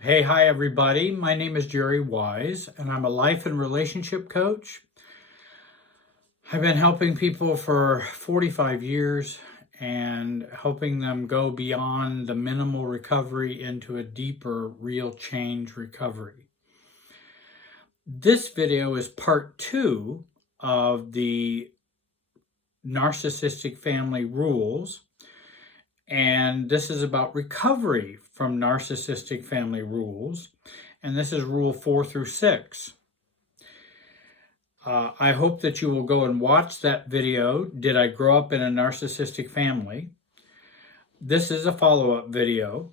Hey, hi everybody. My name is Jerry Wise, and I'm a life and relationship coach. I've been helping people for 45 years and helping them go beyond the minimal recovery into a deeper, real change recovery. This video is part 2 of the Narcissistic Family Rules, and this is about recovery from narcissistic family rules, and this is rule 4 through 6. I hope that you will go and watch that video, Did I Grow Up in a Narcissistic Family? This is a follow-up video,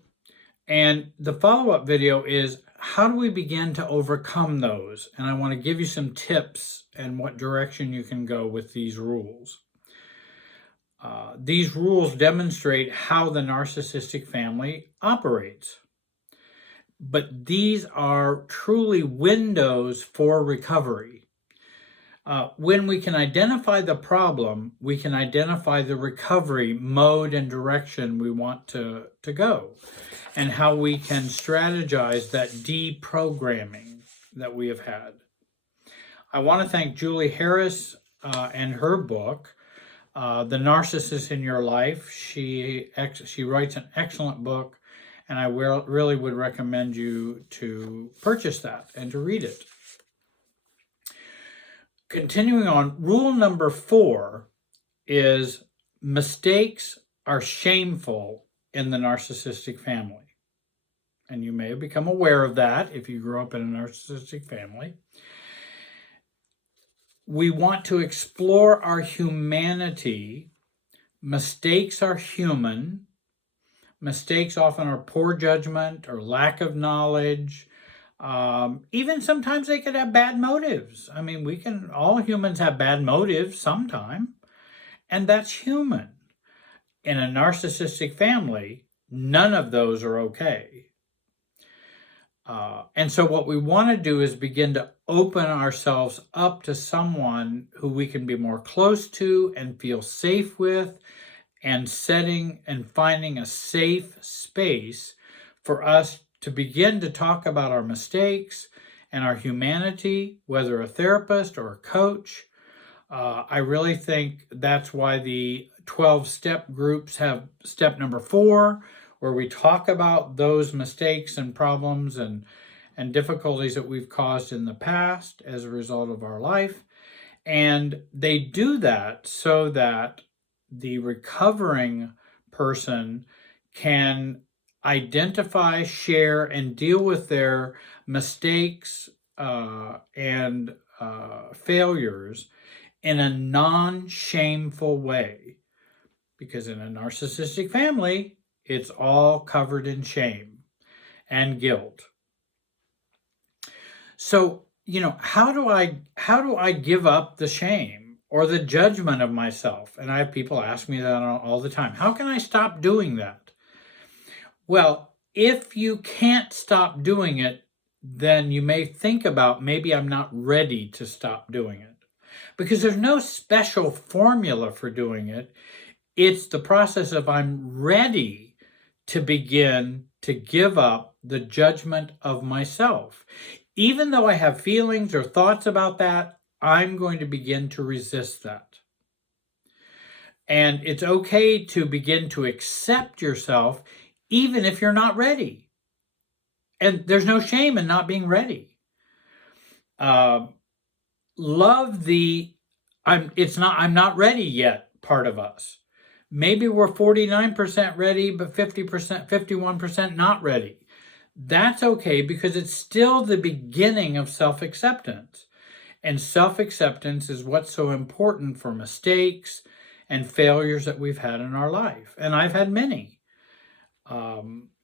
and the follow-up video is how do we begin to overcome those? And I want to give you some tips and what direction you can go with these rules. These rules demonstrate how the narcissistic family operates. But these are truly windows for recovery. When we can identify the problem, we can identify the recovery mode and direction we want to go, and how we can strategize that deprogramming that we have had. I want to thank Julie Harris and her book, The Narcissist in Your Life. She writes an excellent book, and I really would recommend you to purchase that and to read it. Continuing on, rule number 4 is mistakes are shameful in the narcissistic family. And you may have become aware of that if you grew up in a narcissistic family. We want to explore our humanity. Mistakes are human. Mistakes often are poor judgment or lack of knowledge. Even sometimes they could have bad motives. I mean, all humans have bad motives sometime, and that's human. In a narcissistic family, none of those are okay. And so what we want to do is begin to open ourselves up to someone who we can be more close to and feel safe with, and setting and finding a safe space for us to begin to talk about our mistakes and our humanity, whether a therapist or a coach. I really think that's why the 12-step groups have step number 4, where we talk about those mistakes and problems and difficulties that we've caused in the past as a result of our life. And they do that so that the recovering person can identify, share, and deal with their mistakes and failures in a non-shameful way. Because in a narcissistic family, it's all covered in shame and guilt. So, how do I give up the shame or the judgment of myself? And I have people ask me that all the time. How can I stop doing that? Well, if you can't stop doing it, then you may think about, maybe I'm not ready to stop doing it. Because there's no special formula for doing it. It's the process of I'm ready to begin to give up the judgment of myself. Even though I have feelings or thoughts about that, I'm going to begin to resist that. And it's okay to begin to accept yourself even if you're not ready. And there's no shame in not being ready. Love the I'm not ready yet part of us. Maybe we're 49% ready, but 50%, 51% not ready. That's okay, because it's still the beginning of self-acceptance. And self-acceptance is what's so important for mistakes and failures that we've had in our life. And I've had many.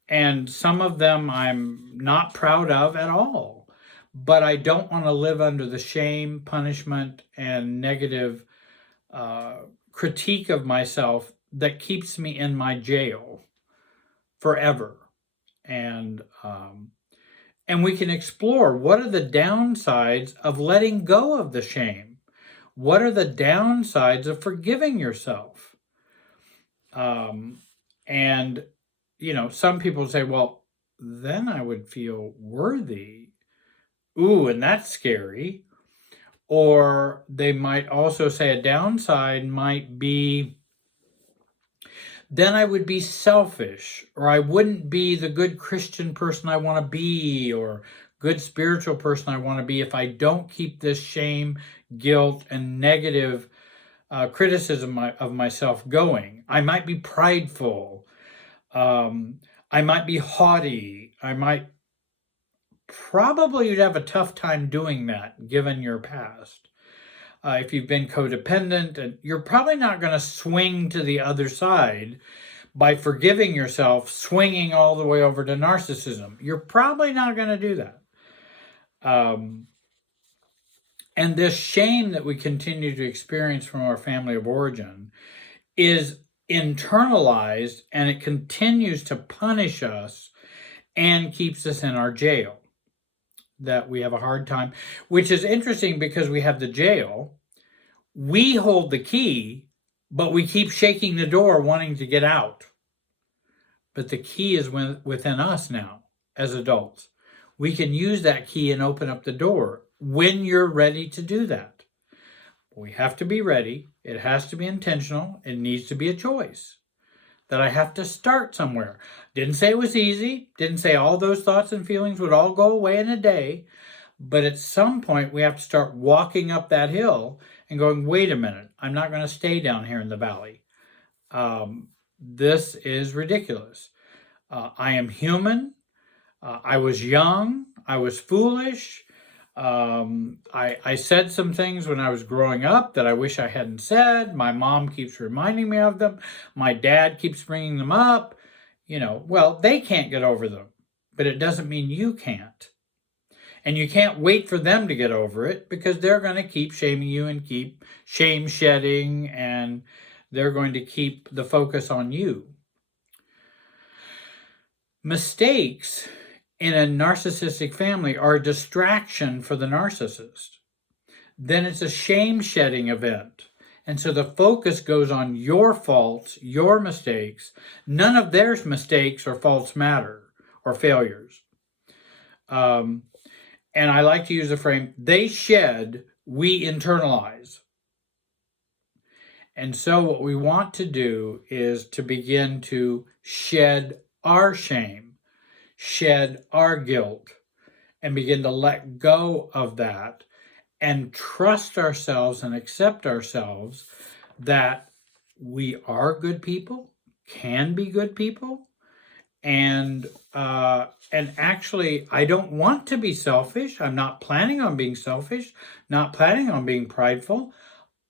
And some of them I'm not proud of at all. But I don't want to live under the shame, punishment, and negative critique of myself that keeps me in my jail forever. And And we can explore what are the downsides of letting go of the shame? What are the downsides of forgiving yourself? Um, and, some people say, well, then I would feel worthy. Ooh, and that's scary. Or they might also say a downside might be, then I would be selfish, or I wouldn't be the good Christian person I want to be, or good spiritual person I want to be if I don't keep this shame, guilt, and negative criticism of myself going. I might be prideful. I might be haughty. I might probably you'd have a tough time doing that given your past. If you've been codependent, and you're probably not going to swing to the other side by forgiving yourself, swinging all the way over to narcissism. You're probably not going to do that. And this shame that we continue to experience from our family of origin is internalized, and it continues to punish us and keeps us in our jail that we have a hard time, which is interesting because we have the jail. We hold the key, but we keep shaking the door wanting to get out. But the key is within us now as adults. We can use that key and open up the door when you're ready to do that. We have to be ready. It has to be intentional. It needs to be a choice that I have to start somewhere. Didn't say it was easy. Didn't say all those thoughts and feelings would all go away in a day. But at some point, we have to start walking up that hill and going, wait a minute, I'm not going to stay down here in the valley. This is ridiculous. I am human. I was young. I was foolish. I said some things when I was growing up that I wish I hadn't said. My mom keeps reminding me of them. My dad keeps bringing them up. Well, they can't get over them, but it doesn't mean you can't. And you can't wait for them to get over it because they're going to keep shaming you and keep shame shedding, and they're going to keep the focus on you. Mistakes in a narcissistic family are a distraction for the narcissist. Then it's a shame-shedding event. And so the focus goes on your faults, your mistakes. None of their mistakes or faults matter, or failures. And I like to use the frame, they shed, we internalize. And so what we want to do is to begin to shed our shame, shed our guilt, and begin to let go of that and trust ourselves and accept ourselves that we are good people, can be good people, and actually, I don't want to be selfish. I'm not planning on being selfish, not planning on being prideful.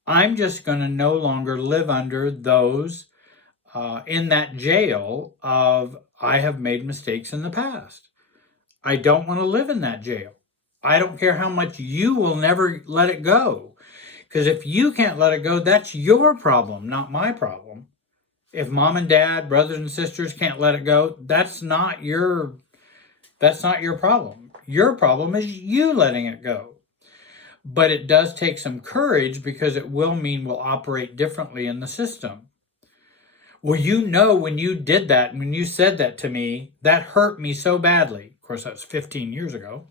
I'm just going to no longer live under those in that jail of I have made mistakes in the past. I don't want to live in that jail. I don't care how much you will never let it go. Because if you can't let it go, that's your problem, not my problem. If mom and dad, brothers and sisters can't let it go, that's not your problem. Your problem is you letting it go. But it does take some courage because it will mean we'll operate differently in the system. Well, when you did that, when you said that to me, that hurt me so badly. Of course, that was 15 years ago.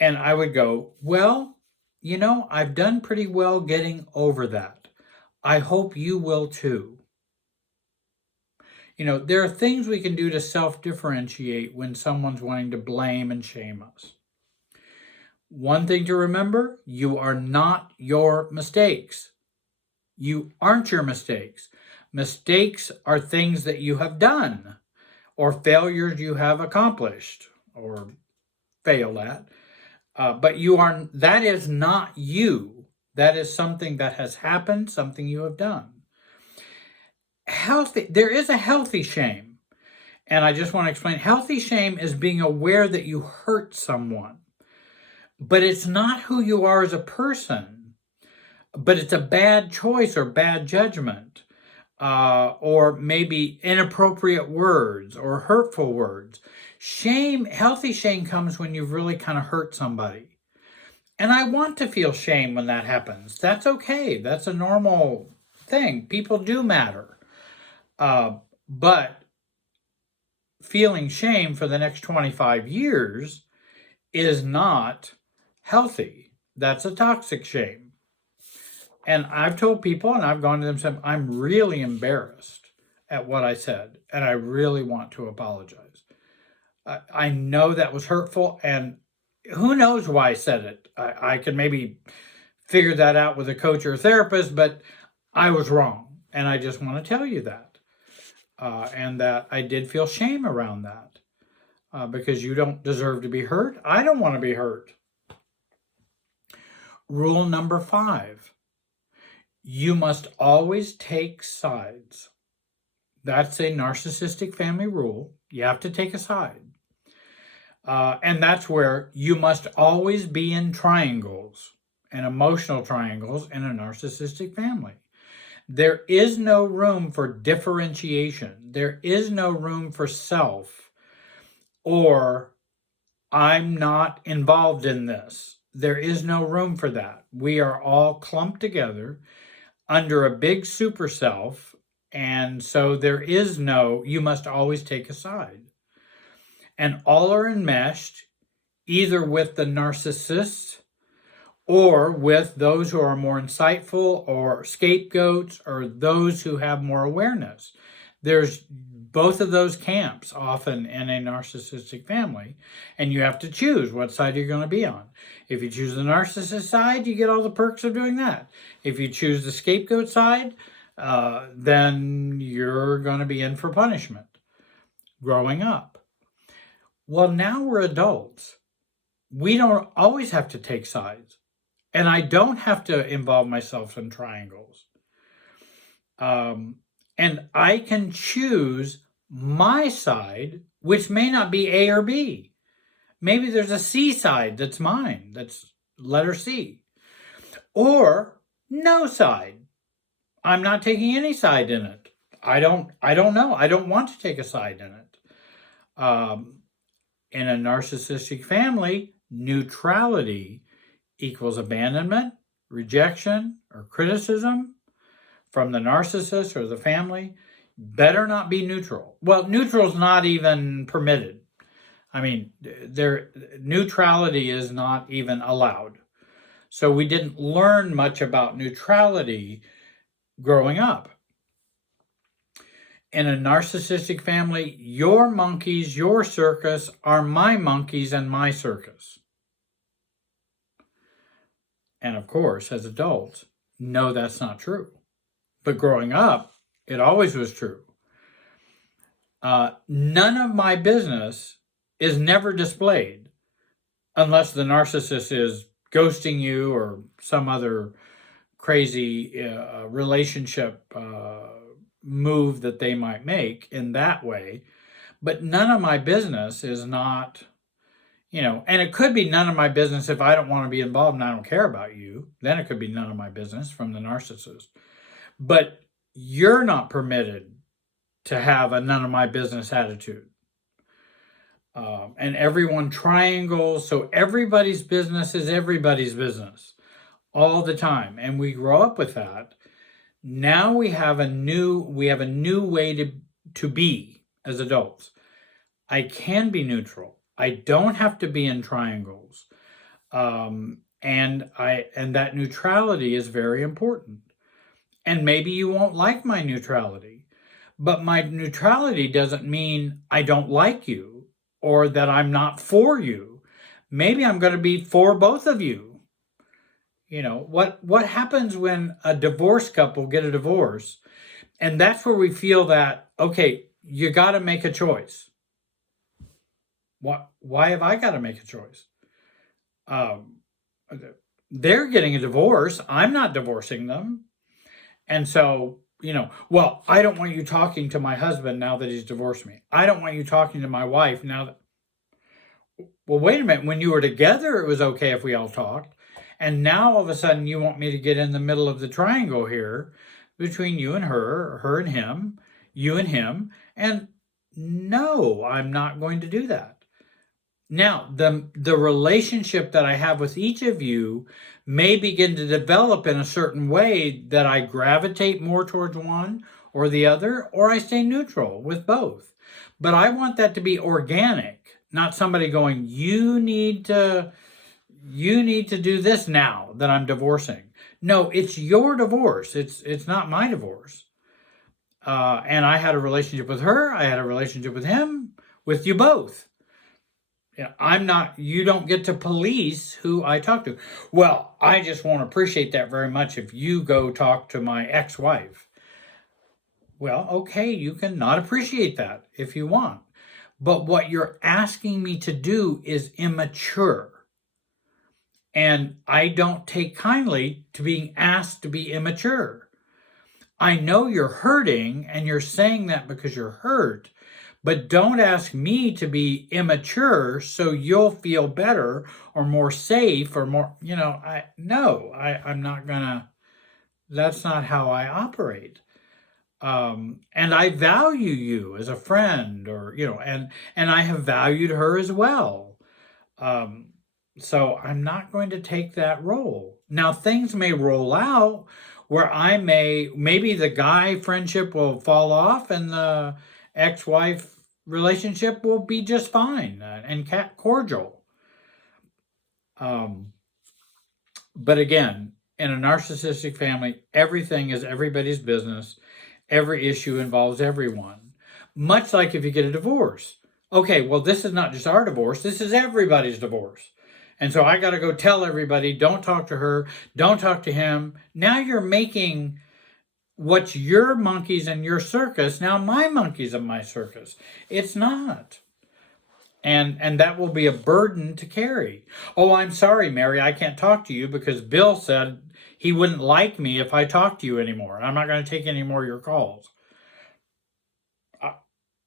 And I would go, well, I've done pretty well getting over that. I hope you will too. There are things we can do to self-differentiate when someone's wanting to blame and shame us. One thing to remember, you are not your mistakes. You aren't your mistakes. Mistakes are things that you have done or failures you have accomplished or failed at. But that is not you. That is something that has happened, something you have done. There is a healthy shame. And I just want to explain, healthy shame is being aware that you hurt someone. But it's not who you are as a person. But it's a bad choice or bad judgment. Or maybe inappropriate words or hurtful words. Shame, healthy shame comes when you've really kind of hurt somebody. And I want to feel shame when that happens. That's okay. That's a normal thing. People do matter. But feeling shame for the next 25 years is not healthy. That's a toxic shame. And I've told people, and I've gone to them and said, I'm really embarrassed at what I said, and I really want to apologize. I know that was hurtful, and who knows why I said it. I can maybe figure that out with a coach or a therapist, but I was wrong. And I just want to tell you that. And that I did feel shame around that because you don't deserve to be hurt. I don't want to be hurt. Rule number 5, you must always take sides. That's a narcissistic family rule. You have to take a side. And that's where you must always be in triangles and emotional triangles in a narcissistic family. There is no room for differentiation. There is no room for self or I'm not involved in this. There is no room for that. We are all clumped together under a big super self. And so there is no, you must always take a side. And all are enmeshed either with the narcissist or with those who are more insightful or scapegoats or those who have more awareness. There's both of those camps often in a narcissistic family, and you have to choose what side you're going to be on. If you choose the narcissist side, you get all the perks of doing that. If you choose the scapegoat side, then you're going to be in for punishment growing up. Well, now we're adults. We don't always have to take sides. And I don't have to involve myself in triangles. And I can choose my side, which may not be A or B. Maybe there's a C side that's mine, that's letter C. Or no side. I'm not taking any side in it. I don't know. I don't want to take a side in it. In a narcissistic family, neutrality equals abandonment, rejection, or criticism from the narcissist or the family. Better not be neutral. Well, neutral is not even permitted. I mean, neutrality is not even allowed. So we didn't learn much about neutrality growing up. In a narcissistic family, your monkeys, your circus are my monkeys and my circus. And of course, as adults, no, that's not true. But growing up, it always was true. None of my business is never displayed unless the narcissist is ghosting you or some other crazy relationship move that they might make in that way. But none of my business is not, and it could be none of my business if I don't want to be involved and I don't care about you. Then it could be none of my business from the narcissist. But you're not permitted to have a none of my business attitude. And everyone triangles, so everybody's business is everybody's business all the time. And we grow up with that. Now we have a new way to be as adults. I can be neutral. I don't have to be in triangles. And that neutrality is very important. And maybe you won't like my neutrality, but my neutrality doesn't mean I don't like you or that I'm not for you. Maybe I'm going to be for both of you. What happens when a divorced couple get a divorce? And that's where we feel that, okay, you got to make a choice. Why have I got to make a choice? They're getting a divorce. I'm not divorcing them. And so, well, I don't want you talking to my husband now that he's divorced me. I don't want you talking to my wife now that... Well, wait a minute. When you were together, it was okay if we all talked. And now all of a sudden you want me to get in the middle of the triangle here between you and her and him, you and him. And No, I'm not going to do that. Now, the relationship that I have with each of you may begin to develop in a certain way that I gravitate more towards one or the other, or I stay neutral with both. But I want that to be organic, not somebody going, you need to do this now that I'm divorcing. No, it's your divorce. It's not my divorce. And I had a relationship with her. I had a relationship with him, with you both. Yeah, I'm not, you don't get to police who I talk to. Well, I just won't appreciate that very much if you go talk to my ex-wife. Well, okay, you can not appreciate that if you want. But what you're asking me to do is immature. And I don't take kindly to being asked to be immature. I know you're hurting and you're saying that because you're hurt, but don't ask me to be immature so you'll feel better or more safe or more, I'm not gonna, that's not how I operate. And I value you as a friend or, and I have valued her as well. Um, so I'm not going to take that role. Now things may roll out where maybe the guy friendship will fall off and the ex-wife relationship will be just fine and cordial. Um, but again, in a narcissistic family, everything is everybody's business. Every issue involves everyone. Much like if you get a divorce. Okay, well, this is not just our divorce, this is everybody's divorce. And so I got to go tell everybody, don't talk to her, don't talk to him. Now you're making what's your monkeys and your circus now my monkeys and my circus. It's not. And that will be a burden to carry. Oh, I'm sorry, Mary, I can't talk to you because Bill said he wouldn't like me if I talked to you anymore. I'm not going to take any more of your calls.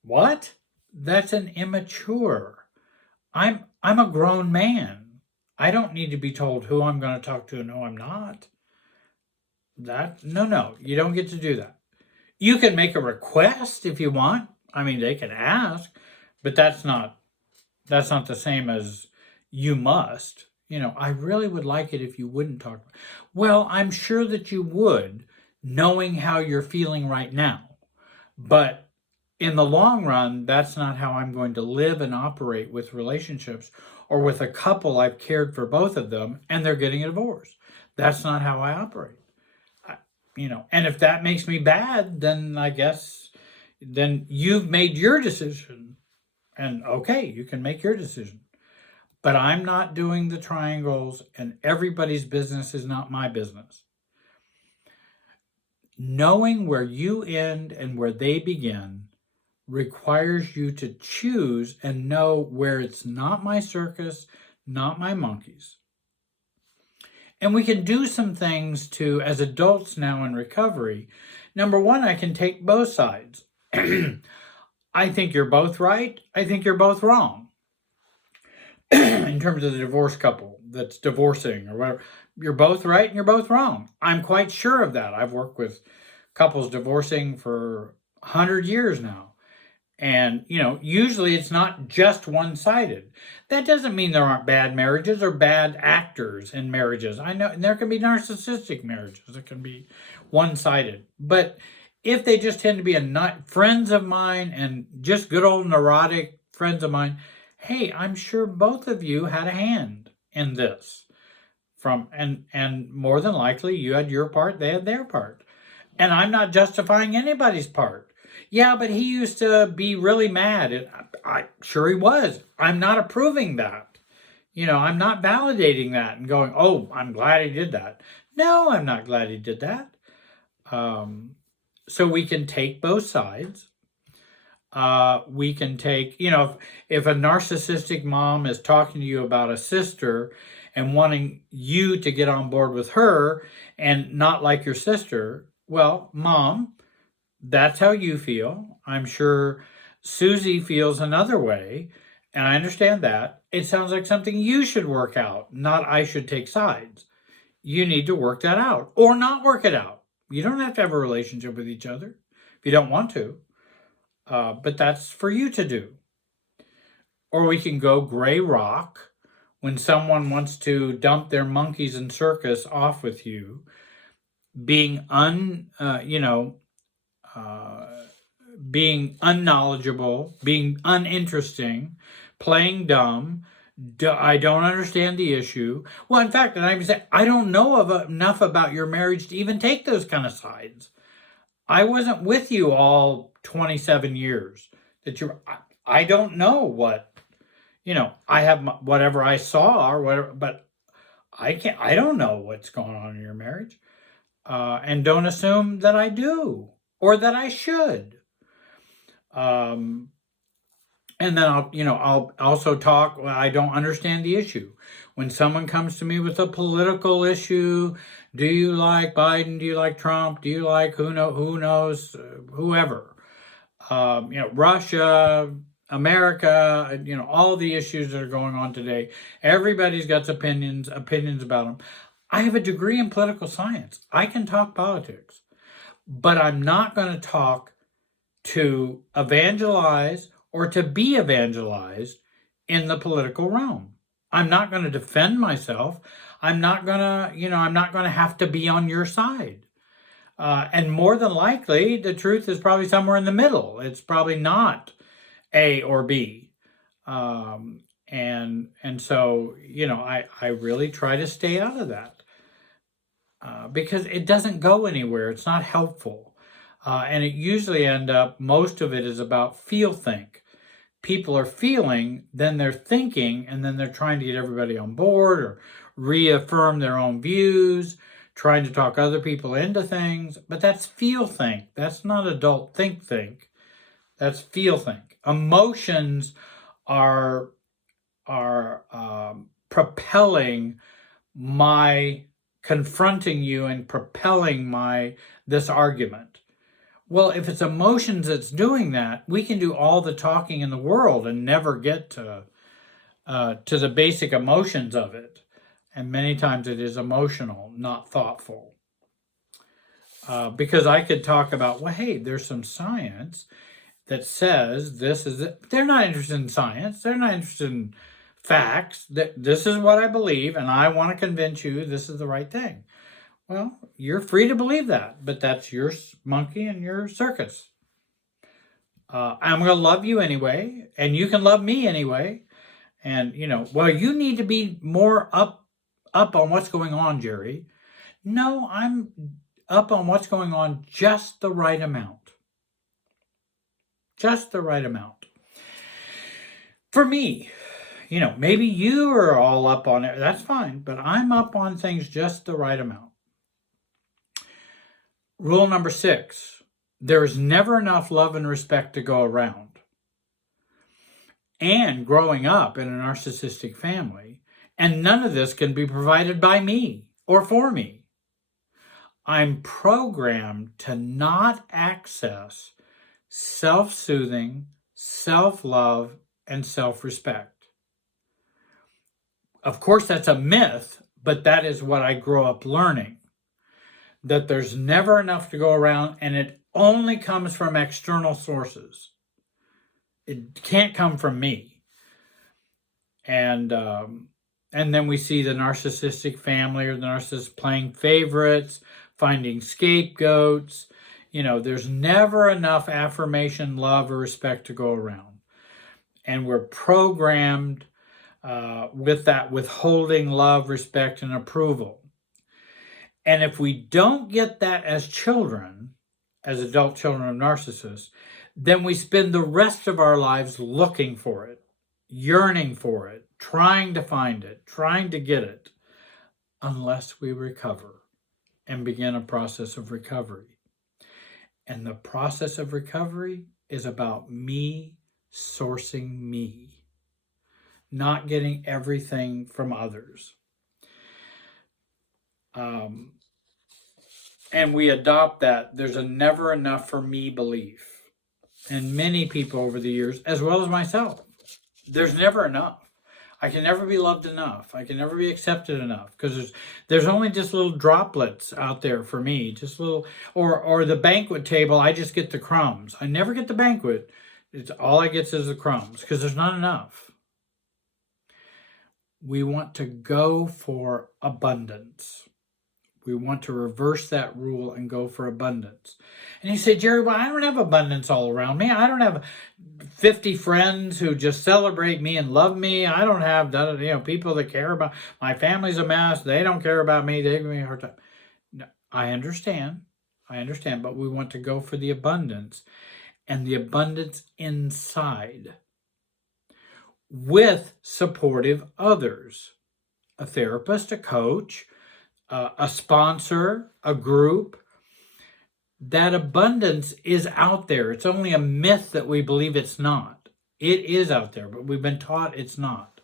What? That's an immature. I'm a grown man. I don't need to be told who I'm going to talk to and who I'm not. No, you don't get to do that. You can make a request if you want. I mean, they can ask, but that's not the same as you must. I really would like it if you wouldn't talk. Well, I'm sure that you would, knowing how you're feeling right now. But in the long run, that's not how I'm going to live and operate with relationships or with a couple I've cared for both of them and they're getting a divorce. That's not how I operate. And if that makes me bad, then I guess then you've made your decision. And okay, you can make your decision. But I'm not doing the triangles and everybody's business is not my business. Knowing where you end and where they begin requires you to choose and know where it's not my circus, not my monkeys. And we can do some things as adults now in recovery. Number one, I can take both sides. I think you're both right. I think you're both wrong. In terms of the divorced couple that's divorcing or whatever, you're both right and you're both wrong. I'm quite sure of that. I've worked with couples divorcing for 100 years now. And, usually it's not just one-sided. That doesn't mean there aren't bad marriages or bad actors in marriages. I know, and there can be narcissistic marriages that can be one-sided. But if they just tend to be friends of mine and just good old neurotic friends of mine, hey, I'm sure both of you had a hand in this. And more than likely you had your part, they had their part. And I'm not justifying anybody's part. Yeah, but he used to be really mad. Sure he was. I'm not approving that. I'm not validating that and going, oh, I'm glad he did that. No, I'm not glad he did that. So we can take both sides. We can take, if a narcissistic mom is talking to you about a sister and wanting you to get on board with her and not like your sister, well, Mom, that's how you feel. I'm sure Susie feels another way, and I understand that. It sounds like something you should work out, not I should take sides. You need to work that out or not work it out. You don't have to have a relationship with each other if you don't want to. But that's for you to do. Or we can go gray rock when someone wants to dump their monkeys and circus off with you, being uh, being unknowledgeable, being uninteresting, playing dumb. I don't understand the issue. Well, in fact, and I even say, I don't know enough about your marriage to even take those kind of sides. I wasn't with you all 27 years. I don't know what, I have whatever I saw or whatever, but I don't know what's going on in your marriage. And don't assume that I do or that I should. Um, and then I'll also talk. Well, I don't understand the issue. When someone comes to me with a political issue, do you like Biden? Do you like Trump? Do you like who knows, whoever? Russia, America, all the issues that are going on today. Everybody's got opinions about them. I have a degree in political science. I can talk politics, but I'm not going to talk to evangelize or to be evangelized in the political realm. I'm not going to defend myself. I'm not going to have to be on your side. And more than likely, the truth is probably somewhere in the middle. It's probably not A or B. And so, I really try to stay out of that because it doesn't go anywhere. It's not helpful. And it usually most of it is about feel think. People are feeling, then they're thinking, and then they're trying to get everybody on board or reaffirm their own views, trying to talk other people into things. But that's feel think. That's not adult think. That's feel think. Emotions are propelling my confronting you and propelling this argument. Well, if it's emotions that's doing that, we can do all the talking in the world and never get to the basic emotions of it. And many times it is emotional, not thoughtful. Because I could talk about, well, hey, there's some science that says this is it. They're not interested in science. They're not interested in facts. This is what I believe, and I want to convince you this is the right thing. Well, you're free to believe that, but that's your monkey and your circus. I'm going to love you anyway, and you can love me anyway. And, well, you need to be more up on what's going on, Jerry. No, I'm up on what's going on just the right amount. Just the right amount. For me, maybe you are all up on it. That's fine, but I'm up on things just the right amount. Rule number 6, there is never enough love and respect to go around. And growing up in a narcissistic family, and none of this can be provided by me or for me. I'm programmed to not access self-soothing, self-love, and self-respect. Of course, that's a myth, but that is what I grew up learning. That there's never enough to go around, and it only comes from external sources. It can't come from me. And then we see the narcissistic family or the narcissist playing favorites, finding scapegoats. There's never enough affirmation, love, or respect to go around. And we're programmed with that withholding love, respect, and approval. And if we don't get that as children, as adult children of narcissists, then we spend the rest of our lives looking for it, yearning for it, trying to find it, trying to get it, unless we recover and begin a process of recovery. And the process of recovery is about me sourcing me, not getting everything from others. And we adopt that. There's a never enough for me belief. And many people over the years, as well as myself, there's never enough. I can never be loved enough. I can never be accepted enough because there's only just little droplets out there for me, just little, or the banquet table. I just get the crumbs. I never get the banquet. It's all I get is the crumbs because there's not enough. We want to go for abundance. We want to reverse that rule and go for abundance. And you say, Jerry, well, I don't have abundance all around me. I don't have 50 friends who just celebrate me and love me. I don't have, people that care about my family's a mess. They don't care about me. They give me a hard time. No, I understand, but we want to go for the abundance, and the abundance inside with supportive others, a therapist, a coach, a sponsor, a group. That abundance is out there. It's only a myth that we believe it's not. It is out there, but we've been taught it's not.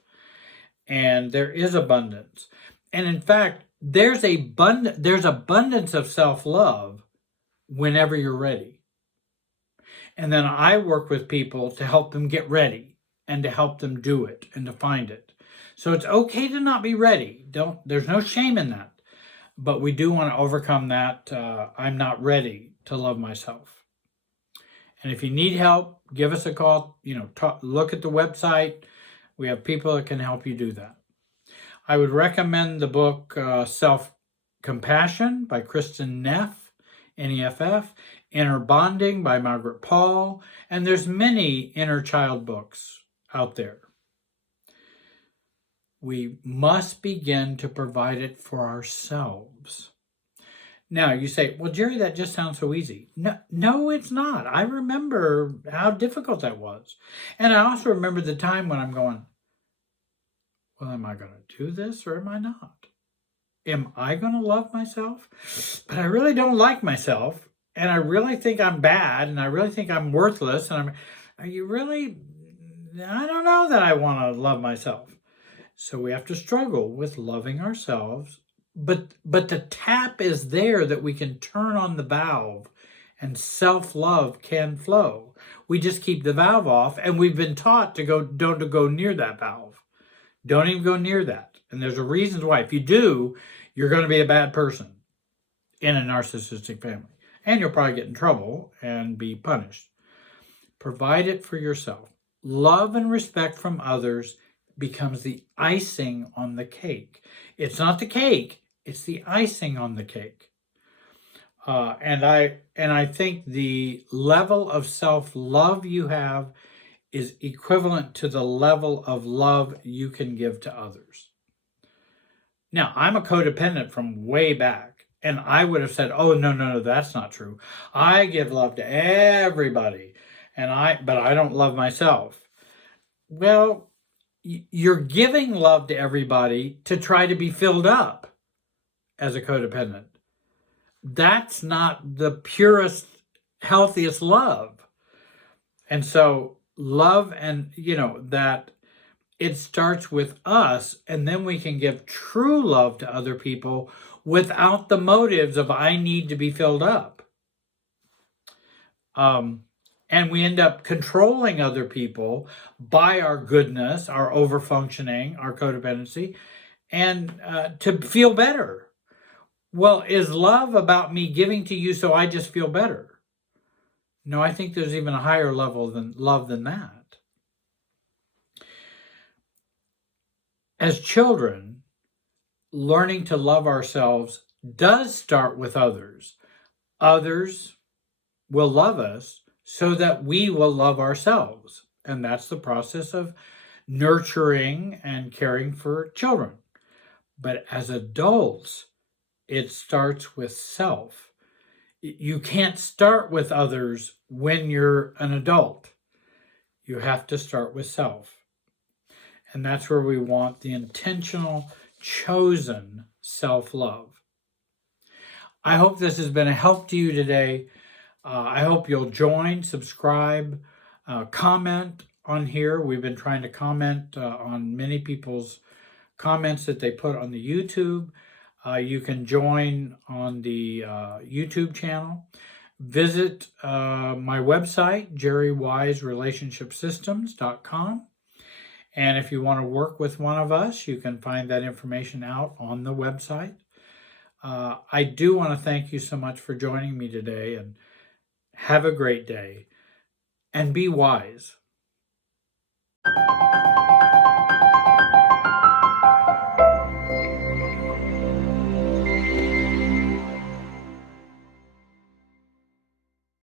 And there is abundance. And in fact, there's abundance of self-love whenever you're ready. And then I work with people to help them get ready and to help them do it and to find it. So it's okay to not be ready. There's no shame in that. But we do want to overcome that. I'm not ready to love myself. And if you need help, give us a call. Look at the website. We have people that can help you do that. I would recommend the book Self-Compassion by Kristen Neff, N-E-F-F, Inner Bonding by Margaret Paul, and there's many inner child books out there. We must begin to provide it for ourselves. Now, you say, well, Jerry, that just sounds so easy. No, it's not. I remember how difficult that was. And I also remember the time when I'm going, well, am I going to do this or am I not? Am I going to love myself? But I really don't like myself. And I really think I'm bad. And I really think I'm worthless. And are you really? I don't know that I want to love myself. So we have to struggle with loving ourselves, but the tap is there that we can turn on the valve and self-love can flow. We just keep the valve off, and we've been taught to don't go near that valve. Don't even go near that. And there's a reason why. If you do, you're going to be a bad person in a narcissistic family, and you'll probably get in trouble and be punished. Provide it for yourself. Love and respect from others becomes the icing on the cake. It's not the cake, it's the icing on the cake. And I think the level of self-love you have is equivalent to the level of love you can give to others. Now, I'm a codependent from way back, and I would have said, oh, no, that's not true. I give love to everybody, but I don't love myself. Well, you're giving love to everybody to try to be filled up as a codependent. That's not the purest, healthiest love. And so love, and that it starts with us, and then we can give true love to other people without the motives of I need to be filled up. And we end up controlling other people by our goodness, our overfunctioning, our codependency, and to feel better. Well, is love about me giving to you so I just feel better? No, I think there's even a higher level than love than that. As children, learning to love ourselves does start with others. Others will love us so that we will love ourselves. And that's the process of nurturing and caring for children. But as adults, it starts with self. You can't start with others when you're an adult. You have to start with self. And that's where we want the intentional, chosen self-love. I hope this has been a help to you today. I hope you'll join, subscribe, comment on here. We've been trying to comment on many people's comments that they put on the YouTube. You can join on the YouTube channel. Visit my website, jerrywiserelationshipsystems.com. And if you want to work with one of us, you can find that information out on the website. I do want to thank you so much for joining me today, and have a great day and be wise.